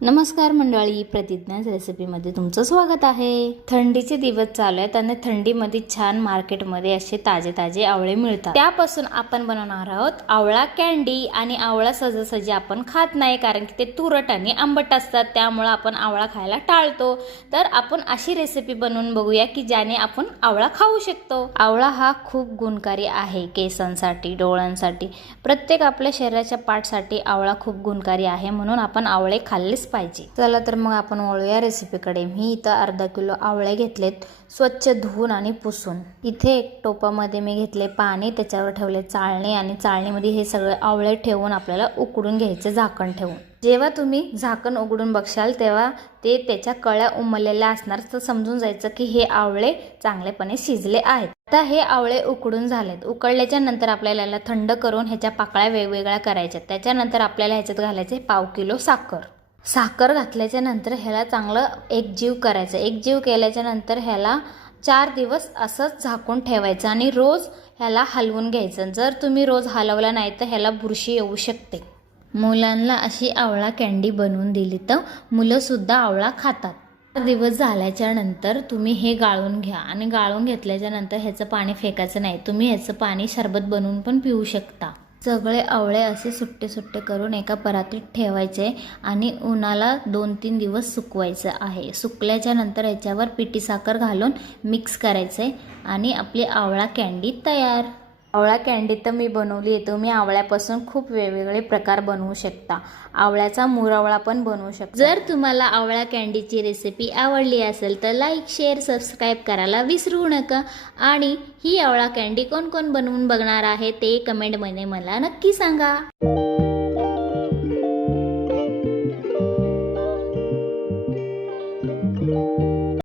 नमस्कार मंडळी, प्रतिज्ञाच रेसिपीमध्ये तुमचं स्वागत आहे। थंडीचे दिवस चालू आहेत आणि थंडीमध्ये छान मार्केटमध्ये असे ताजे ताजे आवळे मिळतात। त्यापासून आपण बनवणार आहोत आवळा कँडी। आणि आवळा सहजासहजी आपण खात नाही, कारण की ते तुरट आणि आंबट असतात, त्यामुळे आपण आवळा खायला टाळतो। तर आपण अशी रेसिपी बनवून बघूया की ज्याने आपण आवळा खाऊ शकतो। आवळा हा खूप गुणकारी आहे, केसांसाठी, डोळ्यांसाठी, प्रत्येक आपल्या शरीराच्या पार्टसाठी आवळा खूप गुणकारी आहे, म्हणून आपण आवळे खाल्लेच पाहिजे। चला तर मग आपण वळूया रेसिपीकडे। मी इथं अर्धा किलो आवळे घेतलेत, स्वच्छ धुवून आणि पुसून। इथे एक टोपामध्ये मी घेतले पाणी, त्याच्यावर ठेवले चाळणी आणि चाळणीमध्ये हे सगळे आवळे ठेवून आपल्याला उकडून घ्यायचे झाकण ठेवून। जेव्हा तुम्ही झाकण उघडून बघशाल तेव्हा ते त्याच्या कळ्या उमललेल्या असणार, तर समजून जायचं की हे आवळे चांगलेपणे शिजले आहेत। आता हे आवळे उकडून झालेत। उकळल्याच्या नंतर आपल्याला याला थंड करून ह्याच्या पाकळ्या वेगवेगळ्या करायच्या। त्याच्यानंतर आपल्याला ह्याच्यात घालायचे पाव किलो साखर। साखर घातल्याच्या नंतर ह्याला चांगलं एकजीव करायचं। एकजीव केल्याच्या नंतर ह्याला 4 दिवस असंच झाकून ठेवायचं आणि रोज ह्याला हलवून घ्यायचं। जर तुम्ही रोज हलवला नाही तर ह्याला बुरशी येऊ शकते। मुलांना अशी आवळा कँडी बनवून दिली तर मुलं सुद्धा आवळा खातात। 4 दिवस झाल्याच्या नंतर तुम्ही हे गाळून घ्या आणि गाळून घेतल्याच्या नंतर ह्याचं पाणी फेकायचं नाही। तुम्ही ह्याचं पाणी सरबत बनवून पण पिऊ शकता। सगळे आवळे असे सुट्टे सुट्टे करून एका परातीत ठेवायचे आणि उन्हाला 2-3 दिवस सुकवायचं आहे। सुकल्याच्या नंतर याच्यावर पिठी साखर घालून मिक्स करायचे आणि आपली आवळा कँडी तयार। आवळा कँडी तर मी बनवली आहे। तुम्ही आवळ्यापासून खूप वेगवेगळे प्रकार बनवू शकता। आवळ्याचा मुरवळा पण बनवू शकता। जर तुम्हाला आवळा कँडीची रेसिपी आवडली असेल तर लाईक, शेअर, सबस्क्राईब करायला विसरू नका। आणि ही आवळा कँडी कोण कोण बनवून बघणार आहे ते कमेंटमध्ये मला नक्की सांगा।